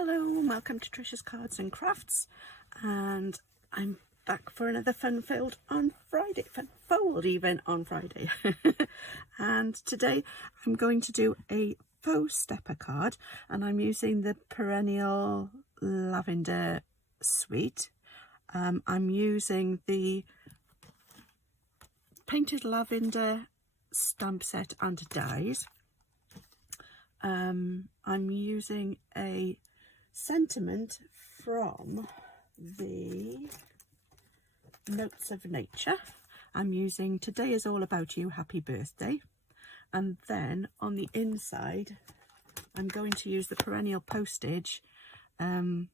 Hello, welcome to Trisha's Cards and Crafts, and I'm back for another fun fold on Friday, on Friday. And today I'm going to do a faux stepper card, and I'm using the Perennial Lavender Suite. I'm using the Painted Lavender stamp set and dies. I'm using a sentiment from the Notes of Nature. I'm using Today is All About You, Happy Birthday. And then on the inside, I'm going to use the Perennial Postage, Sending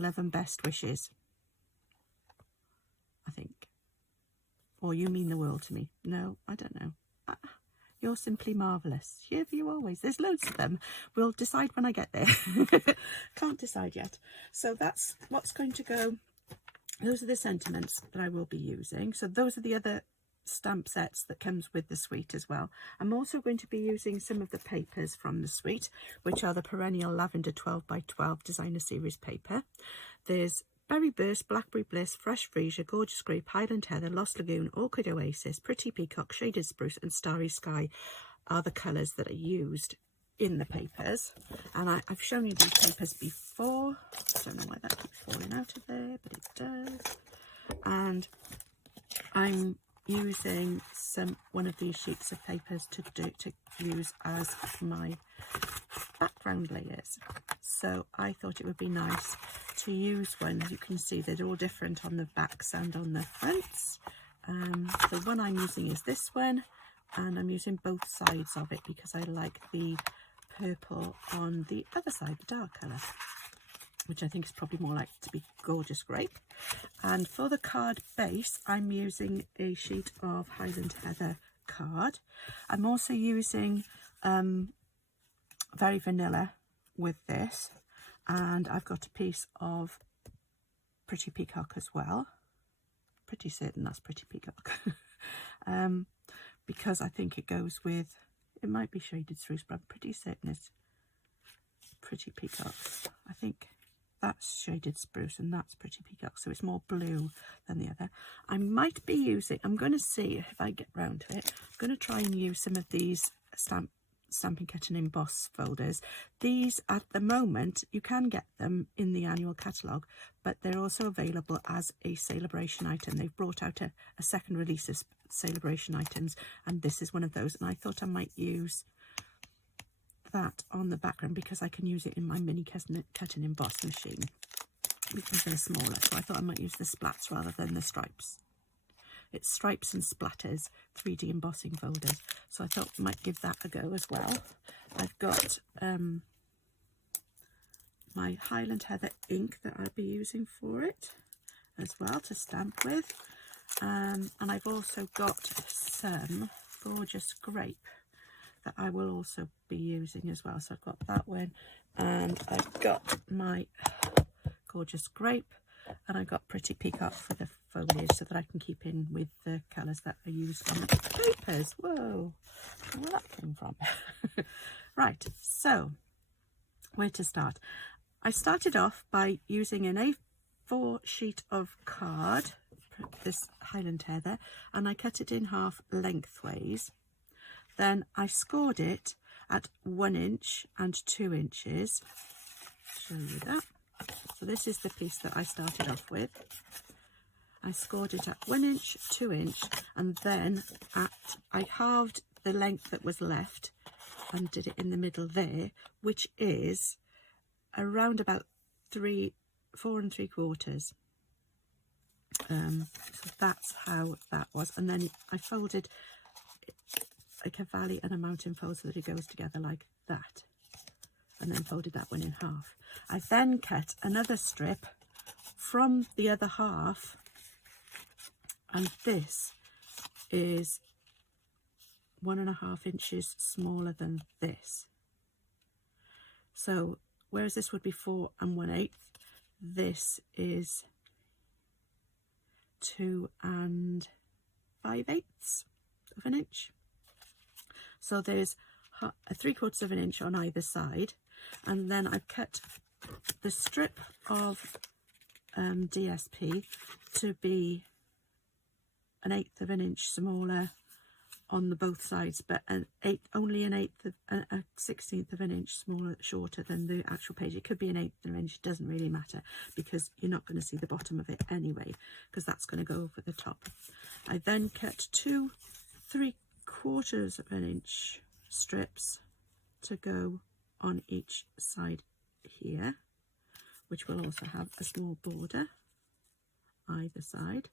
Love and Best Wishes, I think. Or You Mean the World to Me. No, I don't know. You're simply marvellous. You always. There's loads of them. We'll decide when I get there. Can't decide yet. So that's what's going to go. Those are the sentiments that I will be using. So those are the other stamp sets that comes with the suite as well. I'm also going to be using some of the papers from the suite, which are the Perennial Lavender 12x12 Designer Series paper. There's Berry Burst, Blackberry Bliss, Fresh Freesia, Gorgeous Grape, Highland Heather, Lost Lagoon, Orchid Oasis, Pretty Peacock, Shaded Spruce and Starry Sky are the colours that are used in the papers. And I've shown you these papers before. I don't know why that keeps falling out of there, but it does. And I'm using one of these sheets of papers to use as my background layers. So I thought it would be nice to use one. You can see they're all different on the backs and on the fronts. The one I'm using is this one, and I'm using both sides of it because I like the purple on the other side, the dark colour, which I think is probably more likely to be Gorgeous Grape. And for the card base, I'm using a sheet of Highland Heather card. I'm also using Very Vanilla with this, and I've got a piece of Pretty Peacock as well. Pretty certain that's Pretty Peacock. Because I think it goes with, it might be Shaded Spruce, but I'm pretty certain it's Pretty Peacock. I think that's Shaded Spruce and that's Pretty Peacock, so it's more blue than the other. I might be using, I'm going to see if I get round to it, I'm going to try and use some of these Stampin' Cut and Emboss folders. These at the moment, you can get them in the annual catalogue, but they're also available as a celebration item. They've brought out a second release of celebration items, and this is one of those, and I thought I might use that on the background because I can use it in my mini cut and emboss machine because they're smaller. So I thought I might use the splats rather than the stripes. It's stripes and splatters 3D embossing folders, so I thought I might give that a go as well. I've got my Highland Heather ink that I'll be using for it as well to stamp with, and I've also got some Gorgeous Grape that I will also be using as well. So I've got that one, and I've got my Gorgeous Grape, and I've got Pretty Peacock for the foliage so that I can keep in with the colours that are used on the papers. Whoa, where that came from. Right, so where to start? I started off by using an A4 sheet of card, this Highland Heather, and I cut it in half lengthways. Then I scored it at 1 inch and 2 inches. Show you that. So this is the piece that I started off with. I scored it at 1 inch, 2 inch, and then I halved the length that was left and did it in the middle there, which is around about 4 3/4. So that's how that was. And then I folded like a valley and a mountain fold so that it goes together like that, and then folded that one in half. I then cut another strip from the other half, and this is 1.5 inches smaller than this. So whereas this would be 4 1/8, this is 2 5/8 of an inch. So there's a 3/4 of an inch on either side, And then I've cut the strip of DSP to be 1/8 of an inch smaller on the both sides, but only a 1/16 of an inch shorter than the actual page. It could be 1/8 of an inch, it doesn't really matter, because you're not going to see the bottom of it anyway, because that's going to go over the top. I then cut 2 3/4 of an inch strips to go on each side here, which will also have a small border either side,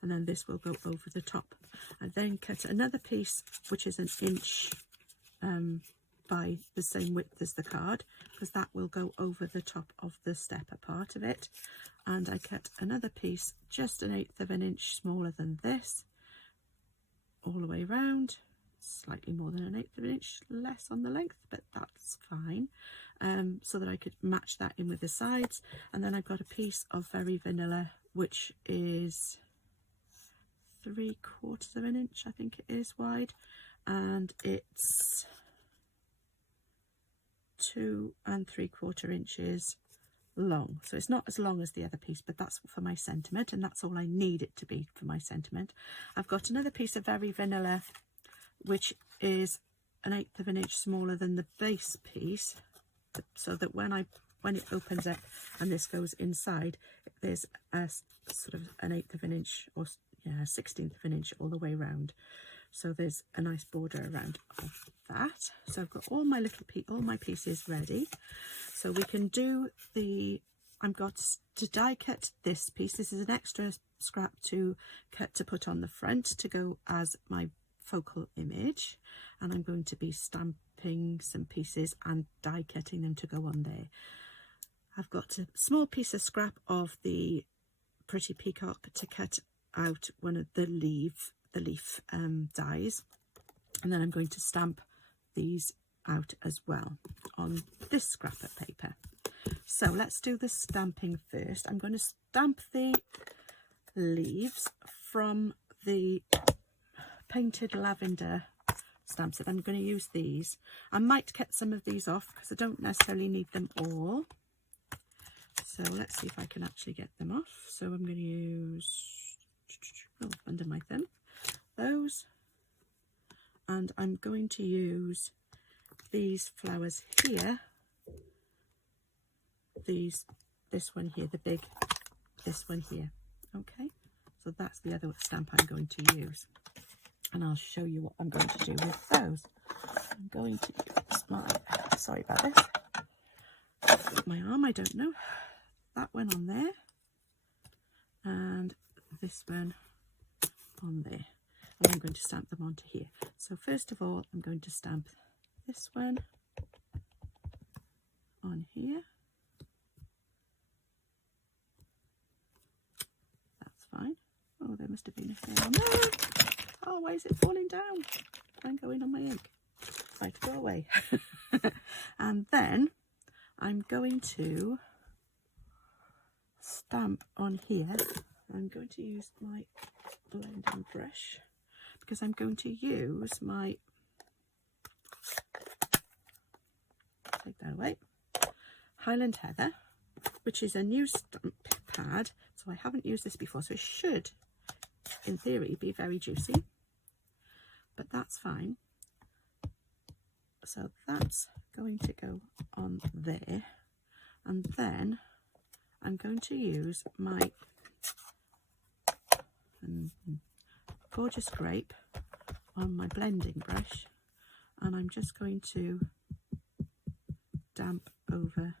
and then this will go over the top. I then cut another piece which is 1 inch by the same width as the card, because that will go over the top of the stepper part of it. And I cut another piece just 1/8 of an inch smaller than this all the way around, slightly more than 1/8 of an inch less on the length, but that's fine, so that I could match that in with the sides. And then I've got a piece of Very Vanilla, which is 3/4 of an inch, I think it is, wide, and it's 2 3/4 inches long. So it's not as long as the other piece, but that's for my sentiment, and that's all I need it to be for my sentiment. I've got another piece of Very Vanilla, which is 1/8 of an inch smaller than the base piece, so that when it opens up and this goes inside, there's a sort of 1/8 of an inch, or 1/16 of an inch all the way around. So there's a nice border around of that. So I've got all my pieces ready. So we can do I've got to die cut this piece. This is an extra scrap to put on the front to go as my focal image, and I'm going to be stamping some pieces and die cutting them to go on there. I've got a small piece of scrap of the Pretty Peacock to cut out one of the leaf dies, and then I'm going to stamp these out as well on this scrap of paper. So let's do the stamping first. I'm going to stamp the leaves from the Painted Lavender stamps, and I'm going to use these. I might cut some of these off because I don't necessarily need them all. So let's see if I can actually get them off. So I'm going to use, under my thumb, those, and I'm going to use these flowers here, this one here, this one here. Okay, so that's the other stamp I'm going to use, and I'll show you what I'm going to do with those. I'm going to use sorry about this, my arm, I don't know, that one on there, and this one on there, and I'm going to stamp them onto here. So first of all, I'm going to stamp this one on here. That's fine. Oh, there must have been a hair on there. Oh, why is it falling down and going on my ink? Right, go away. And then I'm going to stamp on here. I'm going to use my blending brush because I'm going to use my, take that away, Highland Heather, which is a new stamp pad. So I haven't used this before, so it should, in theory, be very juicy, but that's fine. So that's going to go on there, and then I'm going to use my Gorgeous Grape on my blending brush, and I'm just going to damp over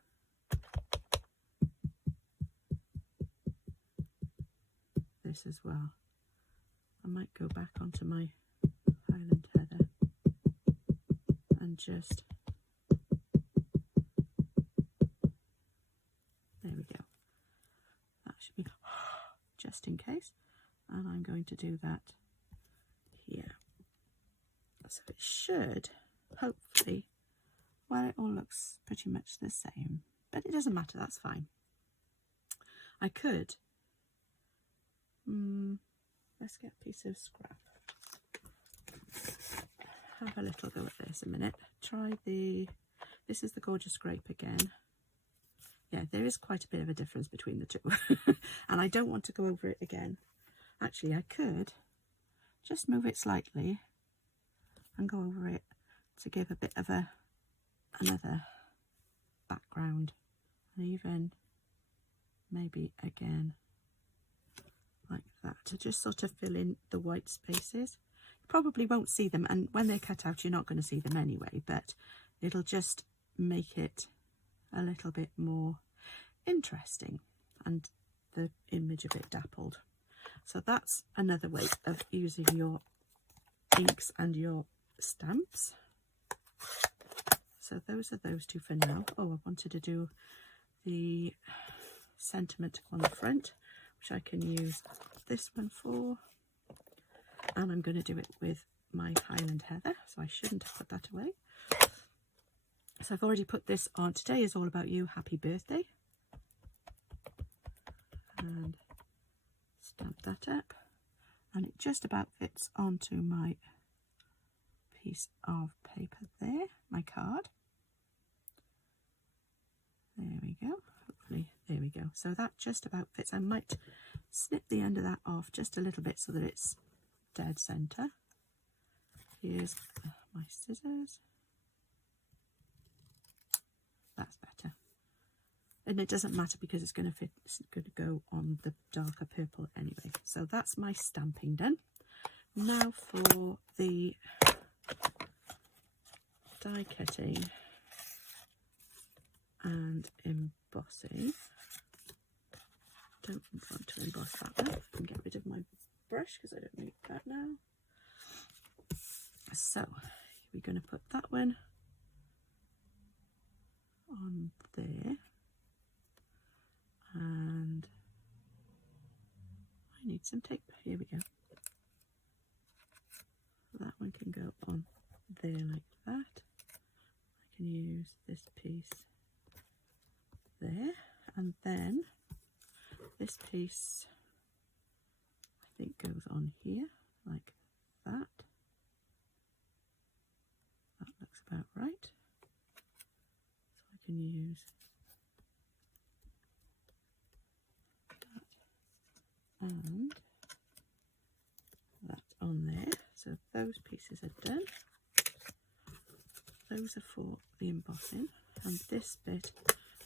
this as well. I might go back onto my Highland Heather and just, there we go. That should be, just in case. And I'm going to do that here. So it should, hopefully, well, it all looks pretty much the same, but it doesn't matter, that's fine. I could, let's get a piece of scrap. Have a little go at this a minute. Try the This is the Gorgeous Grape again. Yeah, there is quite a bit of a difference between the two. And I don't want to go over it again. Actually, I could just move it slightly and go over it to give a bit of another background. And even maybe again like that, to just sort of fill in the white spaces. You probably won't see them, and when they're cut out you're not going to see them anyway, but it'll just make it a little bit more interesting and the image a bit dappled. So that's another way of using your inks and your stamps. So those are those two for now. Oh, I wanted to do the sentiment on the front, which I can use this one for, and I'm going to do it with my Highland Heather, so I shouldn't have put that away. So I've already put this on. Today is all about you, happy birthday, and stamp that up, and it just about fits onto my piece of paper there, my card. There we go. Hopefully, there we go. So that just about fits. I might snip the end of that off just a little bit so that it's dead center. Here's my scissors. That's better. And it doesn't matter because it's going to fit, it's going to go on the darker purple anyway. So that's my stamping done. Now for the die cutting and embossing. Don't want to emboss that one. I can get rid of my brush because I don't need that now. So we're going to put that one on there, and I need some tape. Here we go. That one can go on there like that. I can use this piece there, and then this piece I think goes on here like that. That looks about right. So I can use that and that on there. So those pieces are done. Those are for the embossing, and this bit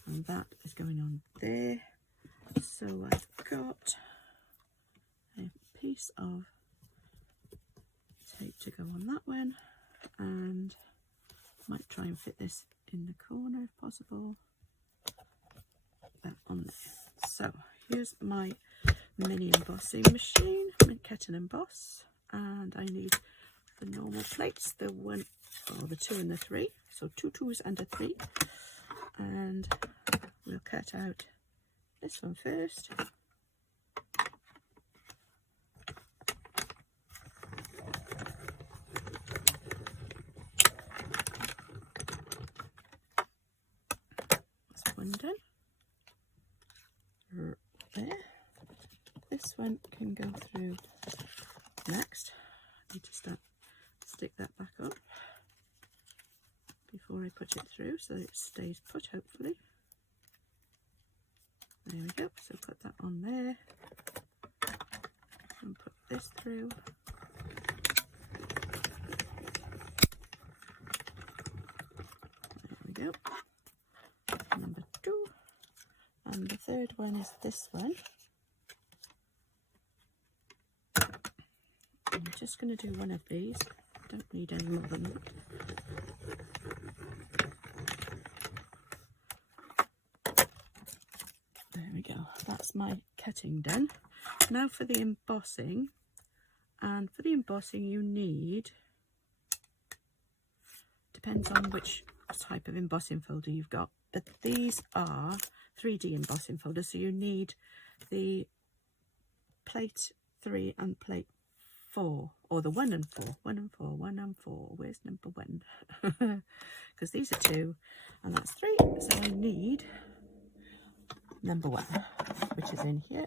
and that is going on there. So I've got a piece of tape to go on that one, and might try and fit this in the corner if possible. That on there. So here's my mini embossing machine, my Cut and Emboss, and I need the normal plates, the one, or the 2 and the 3, so 2 2s and a 3, and we'll cut out this one first. That's one done. There. This one can go through next. I need to stick that back on before I put it through so that it stays put, hopefully. There we go. So put that on there and put this through. There we go. Number 2. And the third one is this one. I'm just going to do one of these. Don't need any more than that. There we go. That's my cutting done. Now for the embossing. And for the embossing you need, depends on which type of embossing folder you've got, but these are 3D embossing folders, so you need the plate 3 and plate 4, or the 1 and 4, 1 and 4, 1 and 4. Where's number 1? Because these are 2 and that's 3, so I need number 1, which is in here.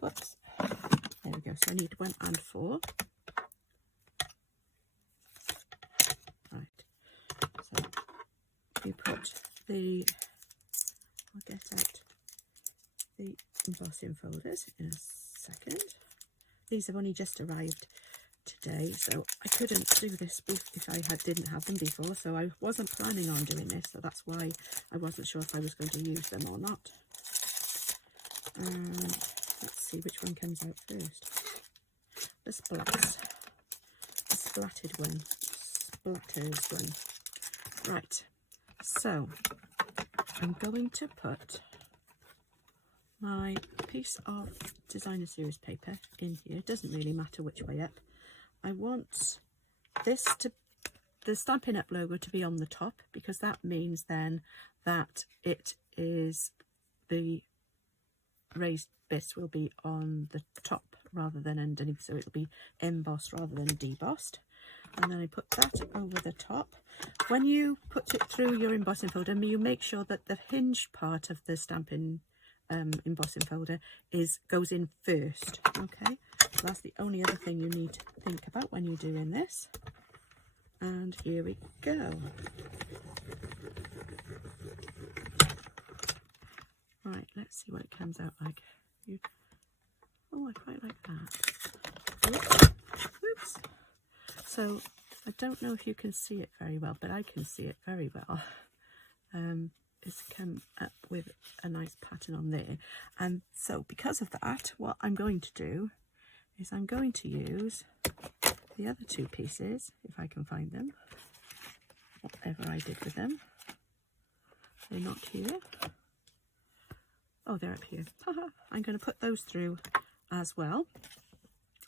Whoops. There we go. So I need 1 and 4. Right. So embossing folders in a second. These have only just arrived today, so I couldn't do this if I didn't have them before, so I wasn't planning on doing this, so that's why I wasn't sure if I was going to use them or not. Let's see which one comes out first. The splattered one, splatters one. Right, so I'm going to put my piece of designer series paper in here. It doesn't really matter which way up. I want the Stampin' Up logo to be on the top, because that means then that it is the raised bits will be on the top rather than underneath, so it'll be embossed rather than debossed. And then I put that over the top. When you put it through your embossing folder, you make sure that the hinge part of the Stampin' embossing folder goes in first. Okay, so that's the only other thing you need to think about when you're doing this. And here we go. Right, let's see what it comes out like. Oh, I quite like that. Oops. So I don't know if you can see it very well, but I can see it very well. It's come up with a nice pattern on there, and so because of that, what I'm going to do is I'm going to use the other two pieces, if I can find them, whatever I did with them. They're not here. Oh, they're up here. I'm going to put those through as well,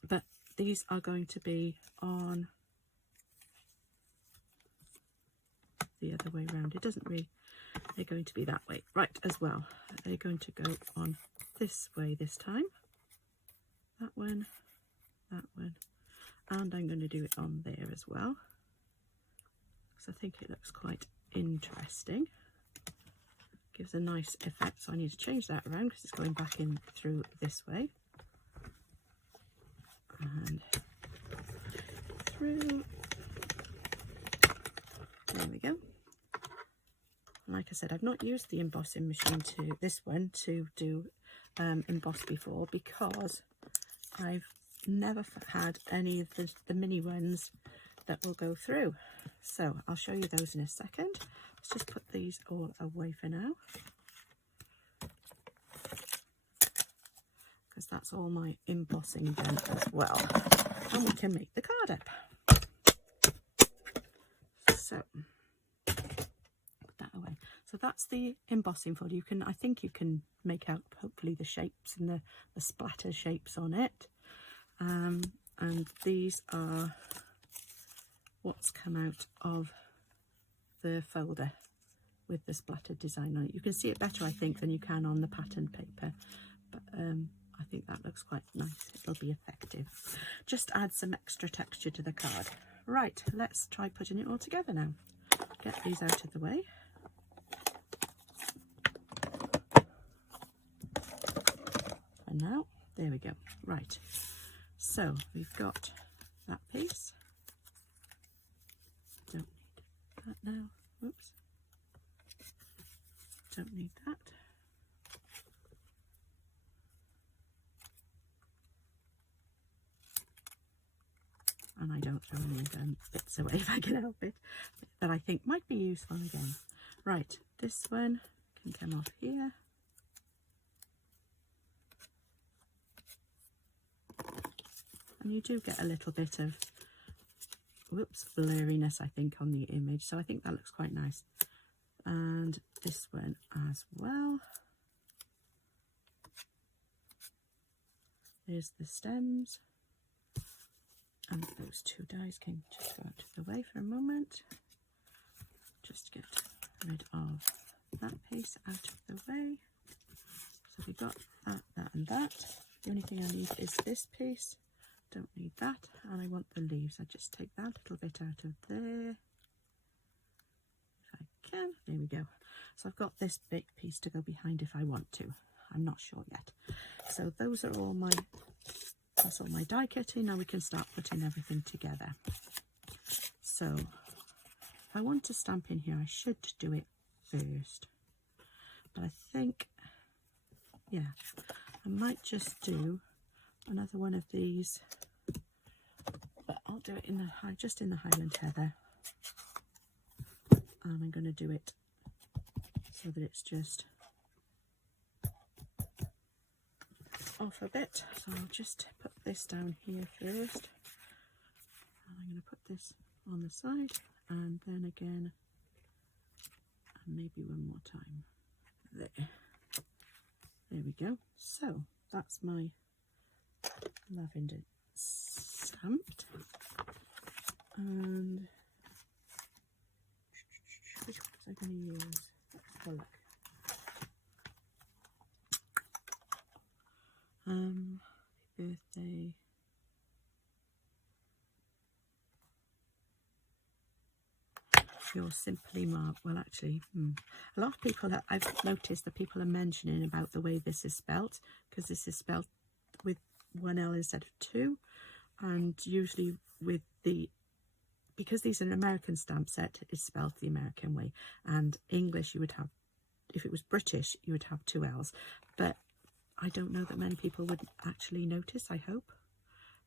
but these are going to be on the other way around. It doesn't really, they're going to be that way, right, as well. They're going to go on this way this time. That one, and I'm going to do it on there as well, because I think it looks quite interesting. Gives a nice effect, so I need to change that around because it's going back in through this way. And through. There we go. Like I said, I've not used the embossing machine to do emboss before, because I've never had any of the mini ones that will go through. So I'll show you those in a second. Let's just put these all away for now, because that's all my embossing done as well. And we can make the card up. So put that away. So that's the embossing folder. I think you can make out hopefully the shapes and the splatter shapes on it. And these are what's come out of the folder with the splattered design on it. You can see it better, I think, than you can on the pattern paper, but I think that looks quite nice. It'll be effective. Just add some extra texture to the card. Right, let's try putting it all together now. Get these out of the way. And now, there we go. Right, so we've got that piece. Don't need that now. Oops. Don't need that. And I don't throw any bits away if I can help it, that I think might be useful again. Right, this one can come off here. And you do get a little bit of, whoops, blurriness, I think, on the image. So I think that looks quite nice. And this one as well. There's the stems. And those two dies can just go out of the way for a moment. Just get rid of that piece out of the way. So we've got that, that and that. The only thing I need is this piece. Don't need that. And I want the leaves. I just take that little bit out of there. If I can. There we go. So I've got this big piece to go behind if I want to. I'm not sure yet. So those are all my, that's all my die cutting. Now we can start putting everything together. So if I want to stamp in here, I should do it first. But I think, yeah, I might just do another one of these, but I'll do it in the just in the Highland Heather. And I'm going to do it so that it's just off a bit. So I'll just put this down here first. And I'm going to put this on the side and then again, and maybe one more time. There we go. So that's my lavender stamped. And which ones am I going to use? Let's have a look. Birthday. You're simply well, actually, a lot of people, I've noticed that people are mentioning about the way this is spelt, because this is spelt with one L instead of two, and usually with because these are an American stamp set, it's spelled the American way, and English you would have, if it was British, you would have two L's, but I don't know that many people would actually notice, I hope.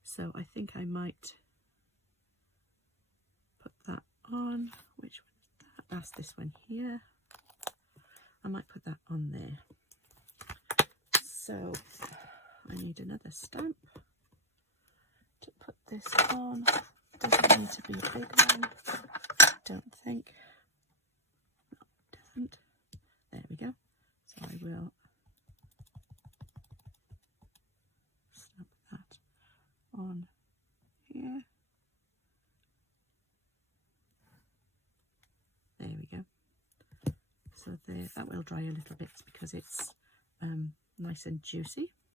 So I think I might put that on. Which one is that? That's this one here. I might put that on there. So I need another stamp to put this on. Doesn't need to be a big one, I don't think. No, it doesn't. There we go. So I will snap that on here. There we go. So there, that will dry a little bit because it's nice and juicy.